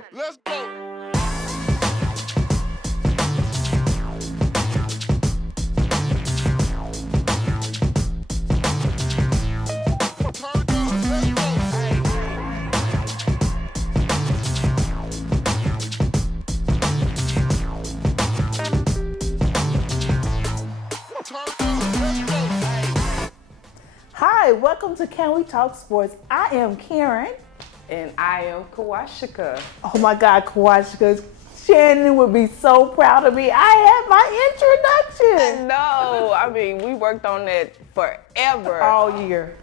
go. Let's go. Hi, welcome to Can We Talk Sports. I am Karen. And I am Kawashika. Oh my God, Kawashika. Shannon would be so proud of me. I had my introduction. No, I mean, we worked on that forever. All year.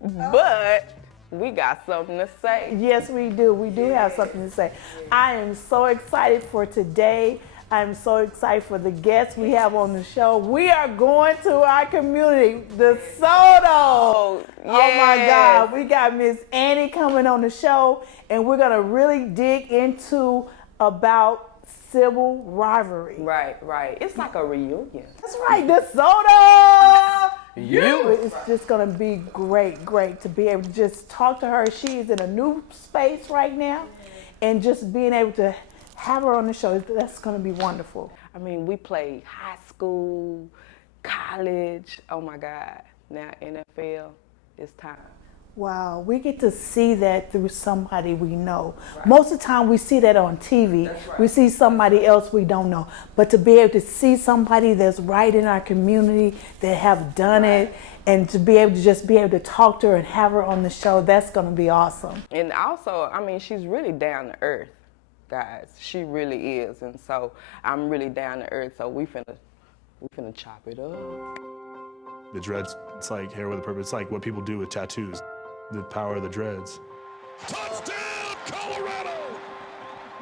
But we got something to say. Yes, we do. We do have something to say. I am so excited for today. I'm so excited for the guests we have on the show. We are going to our community, DeSoto. Oh my God, we got Miss Annie coming on the show, and we're gonna really dig into about civil rivalry. Right. It's like a reunion. That's right, DeSoto. You. It's just gonna be great to be able to just talk to her. She is in a new space right now, and just being able to have her on the show, that's going to be wonderful. I mean, we played high school, college, oh my God. Now NFL, it's time. Wow, we get to see that through somebody we know. Right. Most of the time we see that on TV. Right. We see somebody else we don't know. But to be able to see somebody that's right in our community that have done it, and to be able to just be able to talk to her and have her on the show, that's going to be awesome. And also, I mean, she's really down to earth. Guys, she really is, and so I'm really down to earth. So we finna chop it up. The dreads, it's like hair with a purpose. It's like what people do with tattoos. The power of the dreads. Touchdown, Colorado!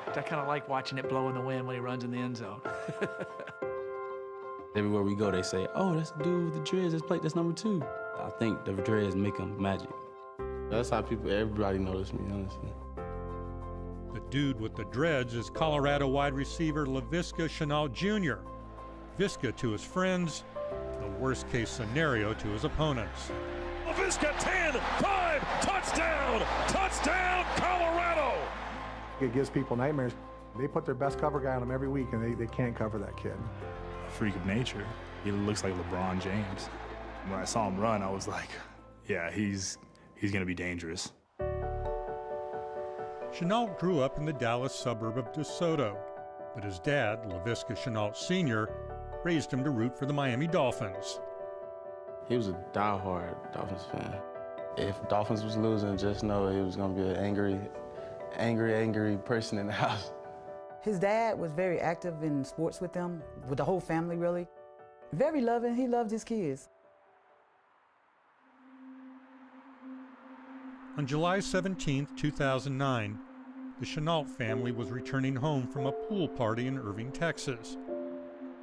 I kind of like watching it blow in the wind when he runs in the end zone. Everywhere we go, they say, "Oh, that's the dude with the dreads. That's number 2." I think the dreads make them magic. That's how everybody noticed me, honestly. The dude with the dreads is Colorado wide receiver LaVisca Chenault Jr. Visca to his friends, the worst case scenario to his opponents. LaVisca 10, 5, touchdown, Colorado! It gives people nightmares. They put their best cover guy on him every week, and they can't cover that kid. A freak of nature. He looks like LeBron James. When I saw him run, I was like, yeah, he's gonna be dangerous. Chenault grew up in the Dallas suburb of DeSoto, but his dad, LaVisca Chenault Sr., raised him to root for the Miami Dolphins. He was a diehard Dolphins fan. If Dolphins was losing, just know he was gonna be an angry person in the house. His dad was very active in sports with them, with the whole family really. Very loving, he loved his kids. On July 17, 2009, the Chenault family was returning home from a pool party in Irving, Texas.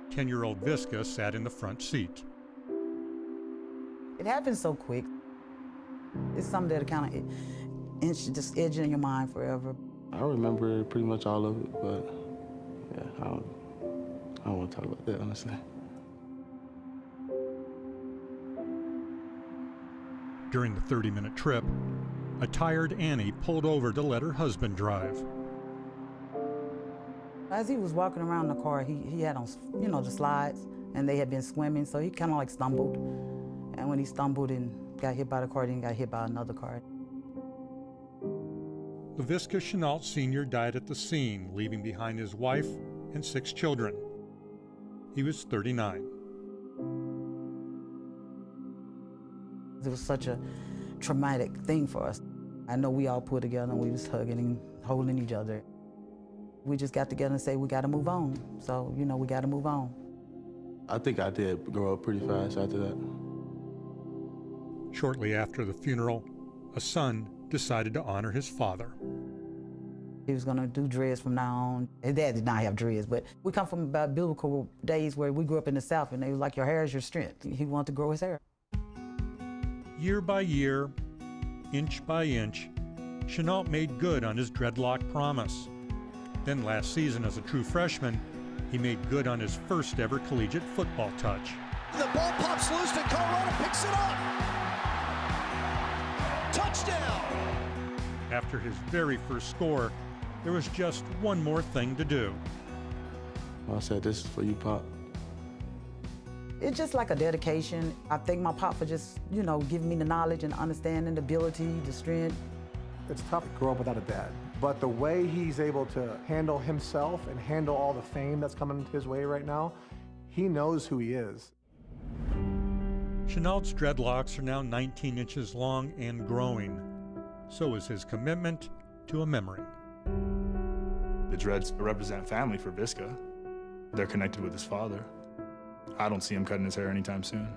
10-year-old Visca sat in the front seat. It happened so quick. It's something that kind of just edge in your mind forever. I remember pretty much all of it, but yeah, I don't want to talk about that, honestly. During the 30-minute trip, a tired Annie pulled over to let her husband drive. As he was walking around the car, he had on, the slides, and they had been swimming, so he kind of like stumbled. And when he stumbled and got hit by the car, then he got hit by another car. LaVisca Chenault Sr. died at the scene, leaving behind his wife and 6 children. He was 39. It was such a traumatic thing for us. I know we all pulled together and we was hugging and holding each other. We just got together and said, we got to move on. So, we got to move on. I think I did grow up pretty fast after that. Shortly after the funeral, a son decided to honor his father. He was going to do dreads from now on. His dad did not have dreads, but we come from about biblical days where we grew up in the South, and they were like, your hair is your strength. He wanted to grow his hair. Year by year, inch by inch, Chenault made good on his dreadlock promise. Then last season, as a true freshman, he made good on his first ever collegiate football touch. The ball pops loose and Colorado picks it up. Touchdown! After his very first score, there was just one more thing to do. I said, this is for you, Pop. It's just like a dedication. I thank my pop for just, giving me the knowledge and understanding, the ability, the strength. It's tough to grow up without a dad, but the way he's able to handle himself and handle all the fame that's coming his way right now, he knows who he is. Chenault's dreadlocks are now 19 inches long and growing. So is his commitment to a memory. The dreads represent family for Visca. They're connected with his father. I don't see him cutting his hair anytime soon.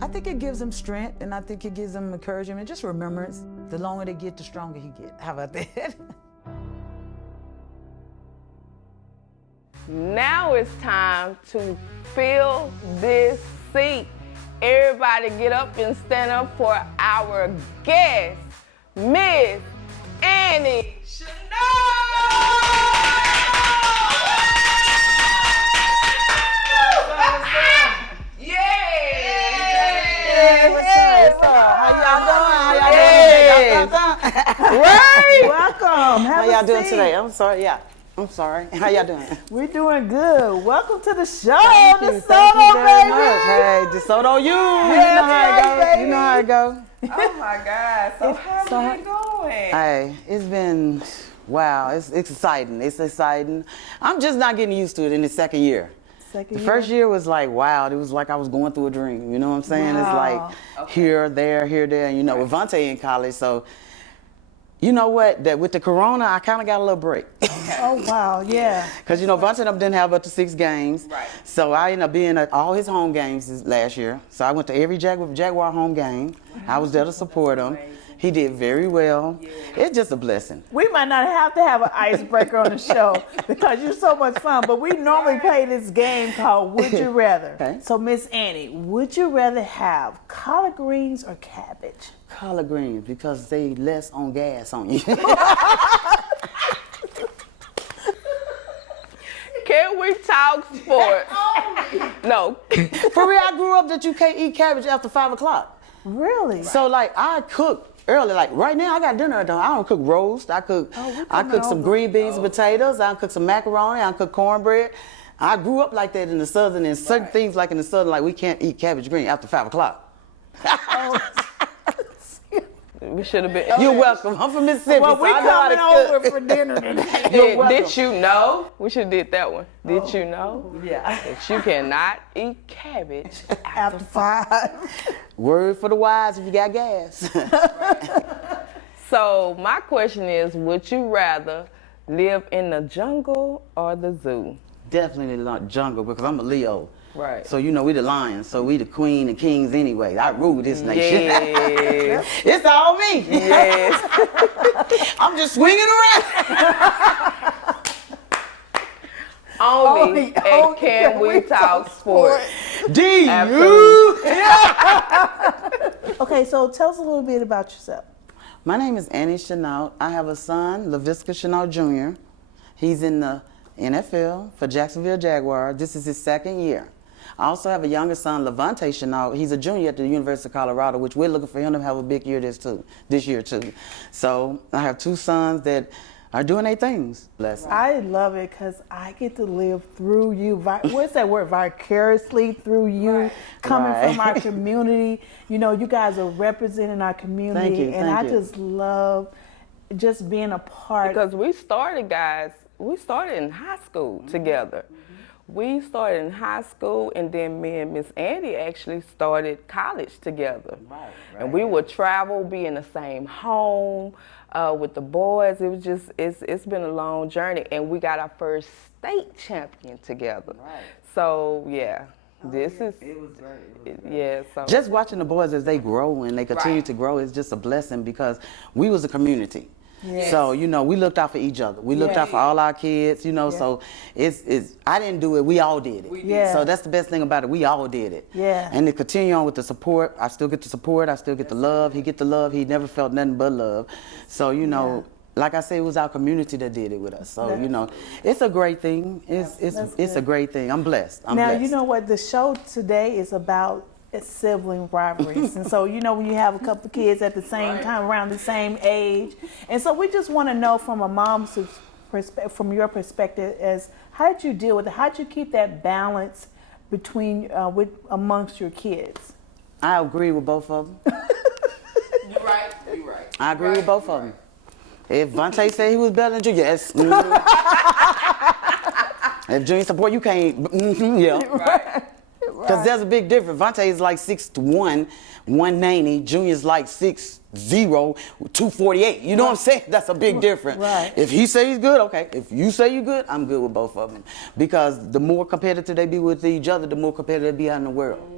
I think it gives him strength, and I think it gives him encouragement and just remembrance. The longer they get, the stronger he get. How about that? Now it's time to fill this seat. Everybody get up and stand up for our guest, Miss Annie Welcome. How y'all doing today? I'm sorry. I'm sorry. How y'all doing? We're doing good. Welcome to the show. Thank you very much. Hey, DeSoto, you. Yeah, You know how it go. Oh my God. So how's it going? Hey, it's been, wow, it's exciting. It's exciting. I'm just not getting used to it in the second year. The first year was like, wow, it was like I was going through a dream. You know what I'm saying? Wow. It's like here, there, and with Vontae in college, so you know what? That with the corona, I kind of got a little break. Oh, wow, yeah. Because, Vontae and I didn't have up to 6 games. Right. So I ended up being at all his home games last year. So I went to every Jaguar home game. I was there to support him. He did very well. Yeah. It's just a blessing. We might not have to have an icebreaker on the show because you're so much fun, but we normally play this game called Would You Rather. Okay. So, Miss Annie, would you rather have collard greens or cabbage? Collard greens, because they less on gas on you. Can we talk sports? No. For real, I grew up that you can't eat cabbage after 5 o'clock. Really? So, I cook early. Like, right now, I got dinner at home. I don't cook roast. I cook some green beans and potatoes. I cook some macaroni. I cook cornbread. I grew up like that in the Southern, and certain things like in the Southern, like we can't eat cabbage green after 5 o'clock. We should have been. You're welcome. I'm from Mississippi. Well, so we I know how to coming over cook. for dinner today. Did you know? We should have did that one. Did you know? Yeah. That you cannot eat cabbage After 5. Word for the wise if you got gas. So my question is, would you rather live in the jungle or the zoo? Definitely not jungle, because I'm a Leo. Right. So, we the lions, so we the queen and kings anyway. I rule this nation. Yes. It's all me. Yes. I'm just swinging around. Only Can We Talk Sports. D-U. Okay, so tell us a little bit about yourself. My name is Annie Chenault. I have a son, LaVisca Chenault Jr. He's in the NFL for Jacksonville Jaguars. This is his 2nd year. I also have a younger son, Levante Chenault. He's a junior at the University of Colorado, which we're looking for him to have a big year this year too. So I have 2 sons that are doing their things. Bless them. I love it because I get to live through you. What's that word? Vicariously through you, coming from our community. You guys are representing our community. Thank you. And I just love just being a part. Because we started in high school together. We started in high school, and then me and Miss Andy actually started college together. Right. And we would travel, be in the same home with the boys. It was just, it's been a long journey, and we got our first state champion together. Right. So, yeah. It was great. Yeah, so. Just watching the boys as they grow and they continue to grow is just a blessing, because we was a community. Yes. So, we looked out for each other. We looked out for all our kids, so it's I didn't do it, we all did it. So that's the best thing about it, we all did it. Yeah. And to continue on with the support, I still get the support, I still get the love, he get the love, he never felt nothing but love. So, like I said, it was our community that did it with us. So, it's a great thing. It's a great thing. I'm blessed. Now, you know what? The show today is about sibling rivalries. And so, you know, when you have a couple of kids at the same time, around the same age. And so we just want to know from a mom's perspective, from your perspective, as how did you deal with it? How did you keep that balance between, amongst your kids? I agree with both of them. You're right. I agree with both of them. If Vontae said he was better than Junior, yes. If Junior support, you can't, yeah. Right. Because there's a big difference. Vontae is like 6'1", 190. Junior's like 6'0", 248. You know what I'm saying? That's a big difference. Right. If he say he's good, okay. If you say you're good, I'm good with both of them. Because the more competitive they be with each other, the more competitive they be out in the world.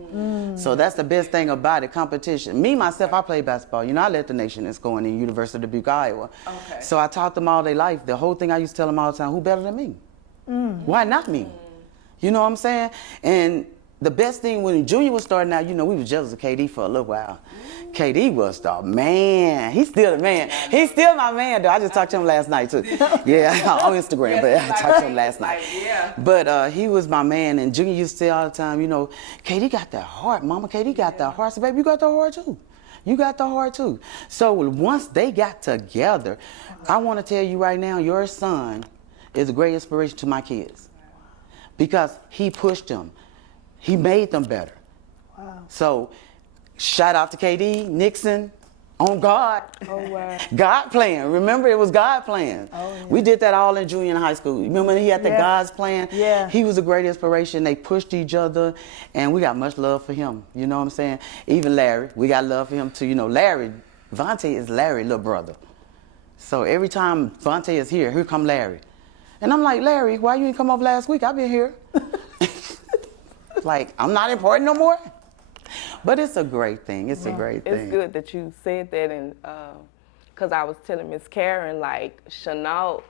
So that's the best thing about it, competition. Me, myself, I play basketball. You know, I led the nation in scoring in University of Dubuque, Iowa. Okay. So I taught them all their life. The whole thing I used to tell them all the time, who better than me? Why not me? You know what I'm saying? And the best thing when Junior was starting out, you know, we was jealous of KD for a little while. KD was the man. He's still the man. He's still my man, though. I just talked to him last night, too. Yeah, on Instagram, but I talked to him last night. But he was my man, and Junior used to say all the time, you know, KD got that heart, Mama. KD got that heart. I said, baby, you got the heart, too. You got the heart, too. So once they got together, I want to tell you right now, your son is a great inspiration to my kids because he pushed them. He made them better. Wow. So, shout out to KD, Nixon, on God. Oh, wow. God plan. Remember, it was God plan. Oh, yeah. We did that all in junior and high school. Remember when he had the God's plan? Yeah. He was a great inspiration. They pushed each other, and we got much love for him. You know what I'm saying? Even Larry, we got love for him too. You know, Larry, Vontae is Larry's little brother. So every time Vontae is here come Larry. And I'm like, Larry, why you didn't come up last week? I've been here. Like, I'm not important no more. But it's a great thing. It's a great thing. It's good that you said that, and because I was telling Miss Karen, like, Chenault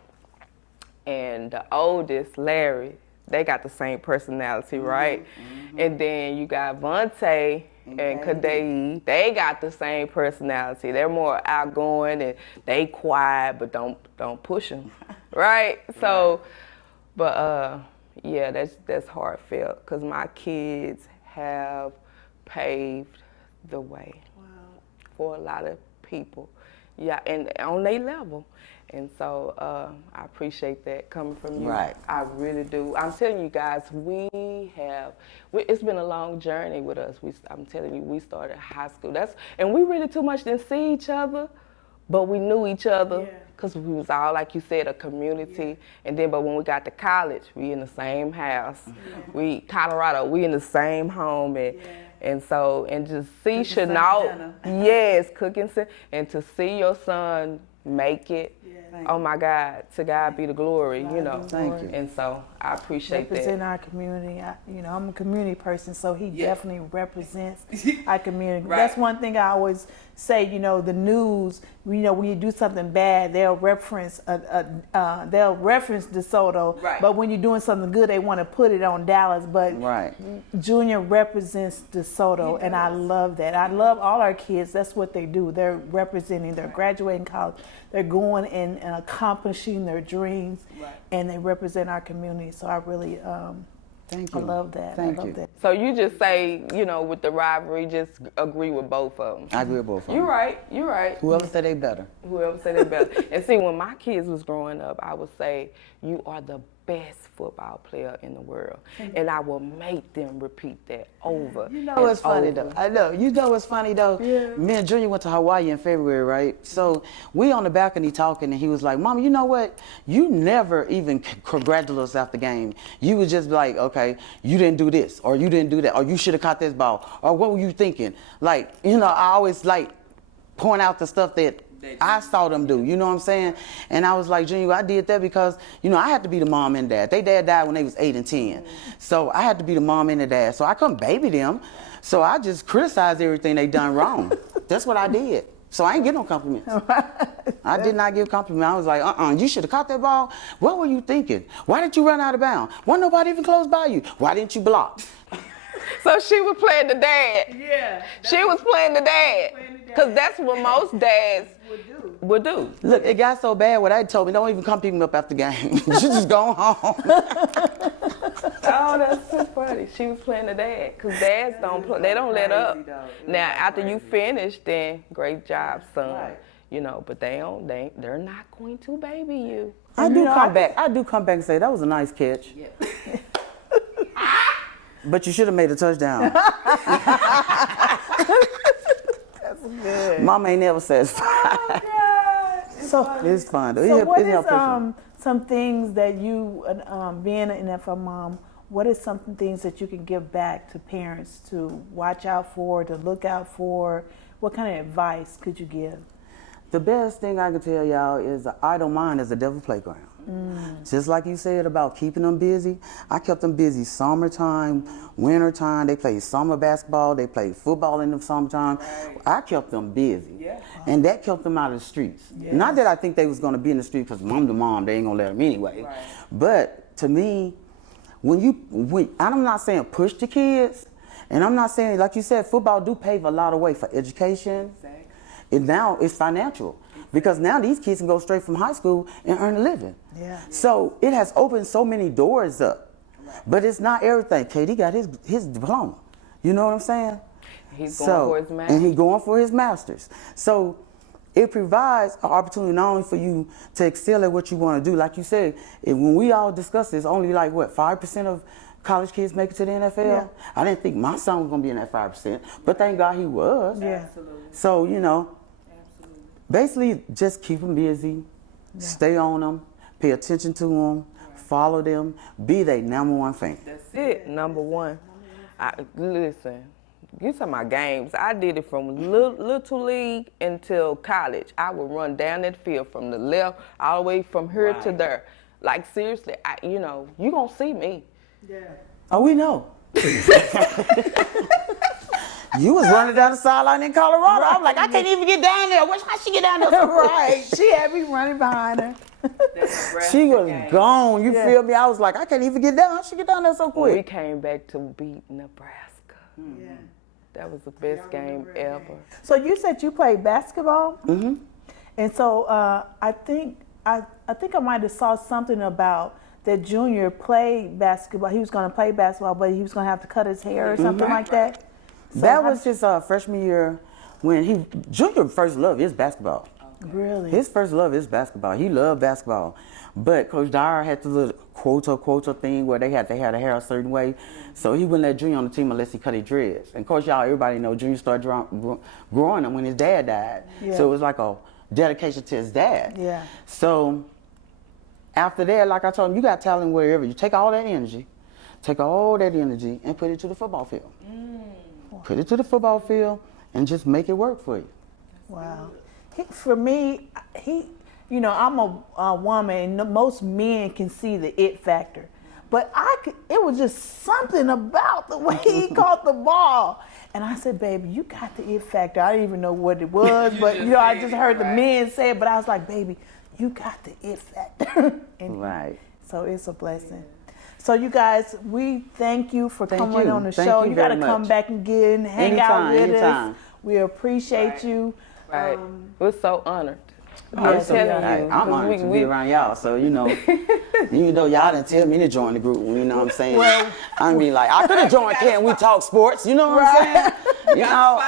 and the oldest, Larry, they got the same personality, right? And then you got Vontae and Kadei, they got the same personality. They're more outgoing and they quiet, but don't push them, right? So, but yeah, that's heartfelt because my kids have paved the way for a lot of people, yeah, and on their level. And so I appreciate that coming from you. Right. I really do. I'm telling you guys, it's been a long journey with us. I'm telling you, we started high school. And we really too much didn't see each other, but we knew each other because we was all, like you said, a community. And then, but when we got to college, we in the same house. Colorado, we in the same home. And so, and just see Chenault, cooking, and to see your son make it, oh my God, to God be the glory, you know. Thank you. And so I appreciate Represent that. our community. I'm a community person, so he definitely represents our community. Right. That's one thing I always say, the news, when you do something bad, they'll reference DeSoto, Right. but when you're doing something good, they want to put it on Dallas. But Junior represents DeSoto, and I love that. I love all our kids. That's what they do. They're representing, they're graduating college, they're going and accomplishing their dreams, and they represent our community. So I really, Thank you. I love that. Thank I love you. that. So you just say, with the rivalry, just agree with both of them. I agree with both of them. You're right. Whoever said they better. Whoever said it better. And see, when my kids was growing up, I would say, you are the best football player in the world. And I will make them repeat that over. You know what's funny though? I know. You know what's funny though? Yeah. Me and Junior went to Hawaii in February, right? So we on the balcony talking, and he was like, Mama, you know what? You never even congratulate us after the game. You would just be like, okay, you didn't do this, or you didn't do that, or you should have caught this ball, or what were you thinking? Like, I always point out the stuff that I saw them do, you know what I'm saying? And I was like, Junior, I did that because, I had to be the mom and dad. They dad died when they was 8 and 10. So I had to be the mom and the dad. So I couldn't baby them. So I just criticized everything they done wrong. That's what I did. So I ain't get no compliments. I did not give compliments. I was like, you should have caught that ball. What were you thinking? Why did you run out of bounds? Wasn't nobody even close by you? Why didn't you block? So she was playing the dad. Yeah. She was playing the dad. Because that's what most dads would do. Look, it got so bad what they told me, don't even come pick me up after the game. You just go home. Oh, that's so funny. She was playing the dad, because dads don't play, they don't let up. Now, after you finish, then great job, son. You know, but they're not going to baby you. I do come back and say, that was a nice catch. Yeah. But you should have made a touchdown. That's good. Mama ain't never satisfied. Oh, So it's fun. So what is some things that you, being an NFL mom, what is some things that you can give back to parents to watch out for, to look out for? What kind of advice could you give? The best thing I can tell y'all is an idle mind is a devil playground. Just like you said about keeping them busy, I kept them busy summertime, wintertime. They played summer basketball, they played football in the summertime. I kept them busy, and that kept them out of the streets. Not that I think they was going to be in the street because mom to mom, they ain't going to let them anyway. But to me, I'm not saying push the kids, and I'm not saying, like you said, football do pave a lot of way for education. And now it's financial. Because now these kids can go straight from high school and earn a living. So it has opened so many doors up. But it's not everything. Katie got his diploma. You know what I'm saying? He's going for his master's. And he's going for his master's. So it provides an opportunity not only for you to excel at what you want to do. Like you said, when we all discussed this, only like, 5% of college kids make it to the NFL? I didn't think my son was going to be in that 5%. But thank God he was. So, you know, basically, just keep them busy, stay on them, pay attention to them, follow them, be their number one fan. That's it, number one. Listen, you talking about games. I did it from little league until college. I would run down that field from the left all the way from here to there. Like, seriously, you know, you gonna see me. Oh, we know. You was running down the sideline in Colorado. I'm like, I can't even get down there. How she get down there so quick? She had me running behind her. She was gone. You feel me? I was like, I can't even get down. How she get down there so quick? We came back to beat Nebraska. That was the best game ever. So you said you played basketball? And so I think I might have saw something about that Junior played basketball. He was going to play basketball, but he was going to have to cut his hair or something like that. So that was his freshman year when Junior first love is basketball. Really? His first love is basketball. He loved basketball. But Coach Dyer had the little quota thing where they had to have the hair a certain way. So he wouldn't let Junior on the team unless he cut his dreads. And of course, everybody know Junior started growing them when his dad died. So it was like a dedication to his dad. So after that, like I told him, you got talent wherever. You take all that energy and put it to the football field. Put it to the football field and just make it work for you. Wow. For me, you know, I'm a woman, and most men can see the it factor. But it was just something about the way he caught the ball. And I said, baby, you got the it factor. I didn't even know what it was, but you know, I just heard the men say it, but I was like, baby, you got the it factor. So it's a blessing. So you guys, we thank you for coming on the show. You got to come back and hang out with us. We appreciate you. We're so honored. I'm honored to be around y'all. So, you know, even though y'all didn't tell me to join the group, you know what I'm saying? Well, I mean, like, I could have joined Can We Talk Sports, you know what I'm saying? You know?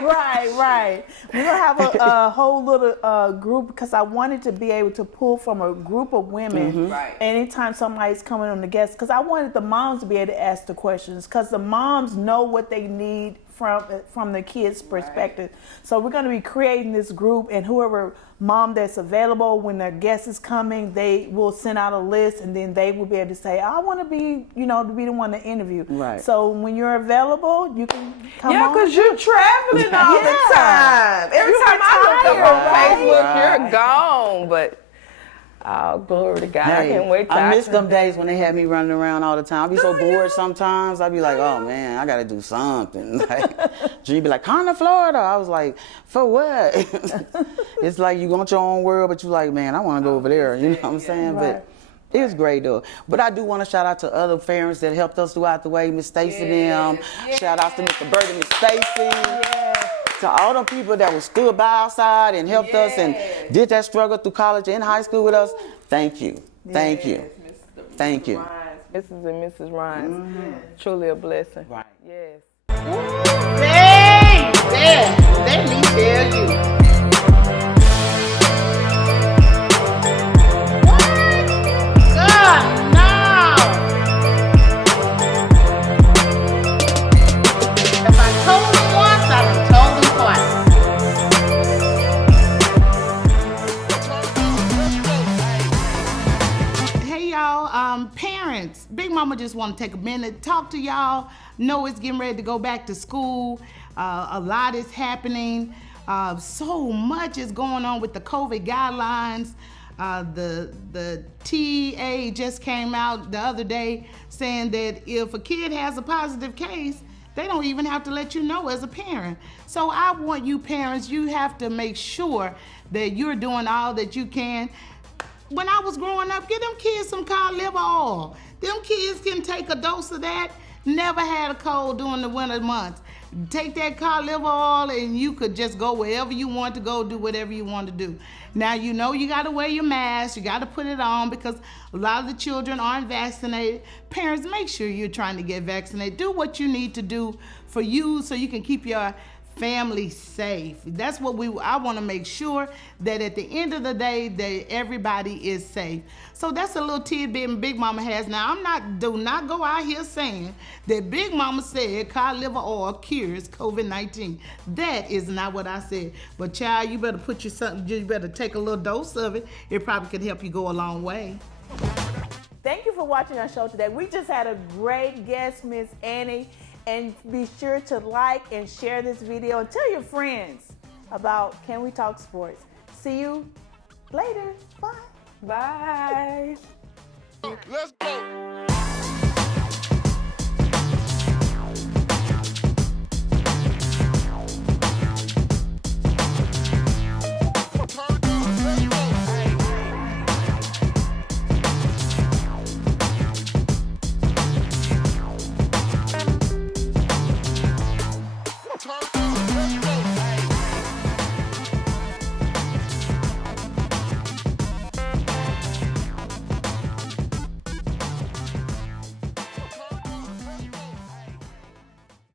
Right. We're going to have a whole little group because I wanted to be able to pull from a group of women anytime somebody's coming on the guest, because I wanted the moms to be able to ask the questions because the moms know what they need from the kids' perspective. So we're going to be creating this group, and whoever mom that's available when their guest is coming, they will send out a list, and then they will be able to say, I want to be, you know, to be the one to interview. So when you're available, you can come on. because you're traveling all the time. Every time I look up on Facebook, you're gone. But oh, glory to God. I can't wait to I miss them days when they had me running around all the time. I'd be so bored sometimes. I'd be like, oh, man, I got to do something. Like, G'd be like, come to Florida. I was like, for what? It's like you want your own world, but you're like, man, I want to go over there. You know what I'm saying? But it was great, though. But I do want to shout out to other parents that helped us throughout the way. Miss Stacy and them. Shout out to Mr. Burton and Miss Stacy. To all the people that were stood by our side and helped us and did that struggle through college and high school with us, thank you. Thank you. Thank you. Mrs. and Mrs. Rhines. Truly a blessing. Right. Yes. Baby, let me tell you. God, no! If I told him once, I done told him twice. Hey y'all, parents, Big Mama just want to take a minute, talk to y'all. Know it's getting ready to go back to school. A lot is happening. So much is going on with the COVID guidelines. The TA just came out the other day saying that if a kid has a positive case, they don't even have to let you know as a parent. So I want you parents, you have to make sure that you're doing all that you can. When I was growing up, get them kids some cod liver oil. Them kids can take a dose of that. Never had a cold during the winter months. Take that cod liver oil and you could just go wherever you want to go, do whatever you want to do. Now you know you gotta wear your mask, you gotta put it on because a lot of the children aren't vaccinated. Parents, make sure you're trying to get vaccinated. Do what you need to do for you so you can keep your family safe. That's what I want to make sure that at the end of the day that everybody is safe. So that's a little tidbit Big Mama has. Now do not go out here saying that Big Mama said cod liver oil cures COVID-19. That is not what I said. But child, you better you better take a little dose of it. It probably could help you go a long way. Thank you for watching our show today. We just had a great guest, Miss Annie. And be sure to like and share this video and tell your friends about Can We Talk Sports. See you later. Bye. Bye. Let's go.